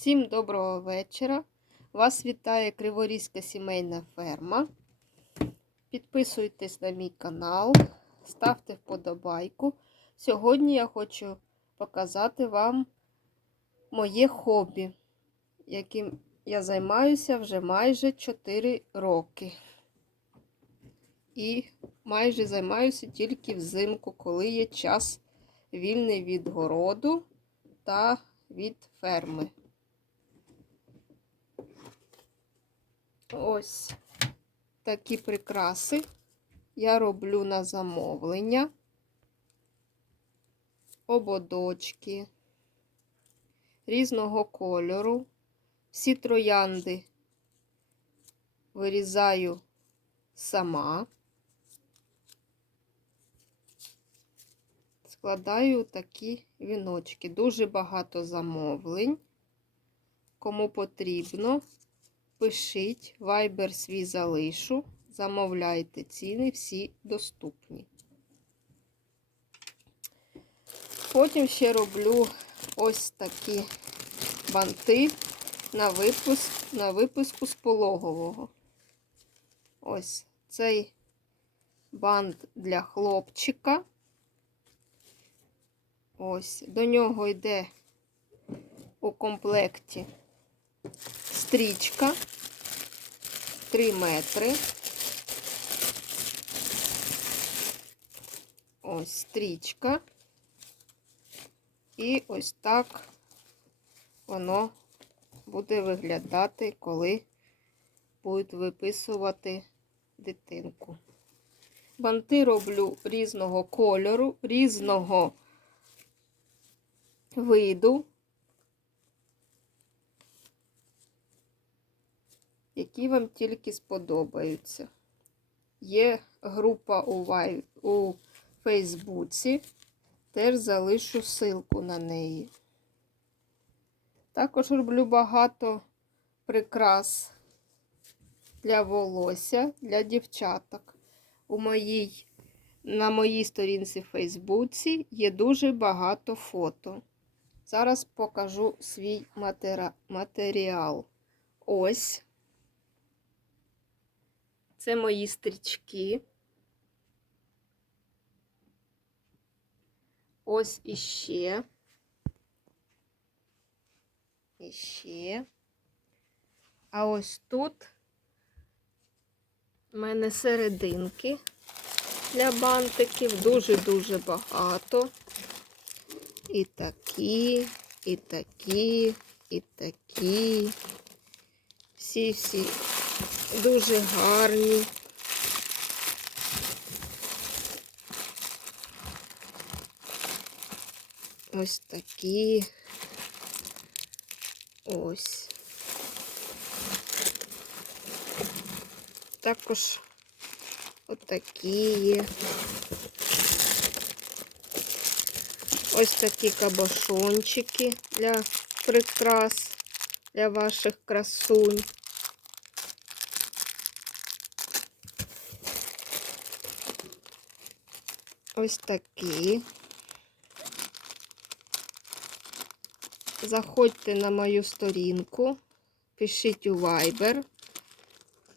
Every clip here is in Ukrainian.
Всім доброго вечора. Вас вітає Криворізька сімейна ферма. Підписуйтесь на мій канал, ставте вподобайку. Сьогодні я хочу показати вам моє хобі, яким я займаюся вже майже 4 роки. І майже займаюся тільки взимку, коли є час вільний від городу та від ферми. Ось такі прикраси я роблю на замовлення, ободочки різного кольору. Всі троянди вирізаю сама, складаю такі віночки. Дуже багато замовлень. Кому потрібно, пишіть, вайбер свій залишу, замовляйте ціни, всі доступні. Потім ще роблю ось такі банти на випуск, на випуску з пологового. Ось цей бант для хлопчика. Ось, до нього йде у комплекті стрічка 3 метри. Ось стрічка. І ось так воно буде виглядати, коли будуть виписувати дитинку. Банти роблю різного кольору, різного виду, які вам тільки сподобаються. Є група у, Вай... у Фейсбуці, теж залишу ссылку на неї. Також роблю багато прикрас для волосся, для дівчаток. У моїй, на моїй сторінці в Фейсбуці є дуже багато фото. Зараз покажу свій матера... матеріал. Ось. Це мої стрічки. Ось іще. Іще. А ось тут у мене серединки для бантиків. Дуже-дуже багато. І такі, і такі, і такі. Всі-всі дуже гарні. Ось такі. Ось. Також отакі є. Ось такі кабошончики для прикрас, для ваших красунь. Ось такі. Заходьте на мою сторінку, пишіть у Viber.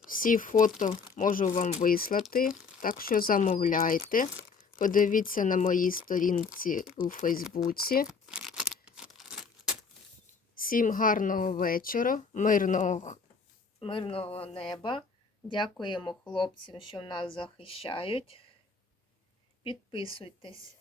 Всі фото можу вам вислати, так що замовляйте. Подивіться на моїй сторінці у Фейсбуці. Всім гарного вечора, мирного, мирного неба. Дякуємо хлопцям, що нас захищають. Підписуйтесь.